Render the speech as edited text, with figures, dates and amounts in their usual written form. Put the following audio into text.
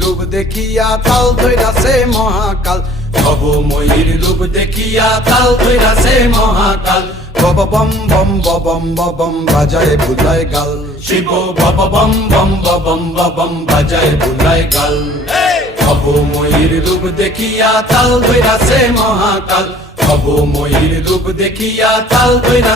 রূপ দেখিয়া তাল ধইরাছে মহাকাল, ভবময়ীর রূপ দেখিয়া তাল ধইরাছে মহাকাল। বব বম বম বম বম বাজায় বুলায় গাল, শিব বব বম বম বম বম বাজায় বুলায় গাল। ভবময়ীর রূপ দেখিয়া তাল ধইরাছে মহাকাল, ভবময়ীর রূপ দেখিয়া তাল ধইরা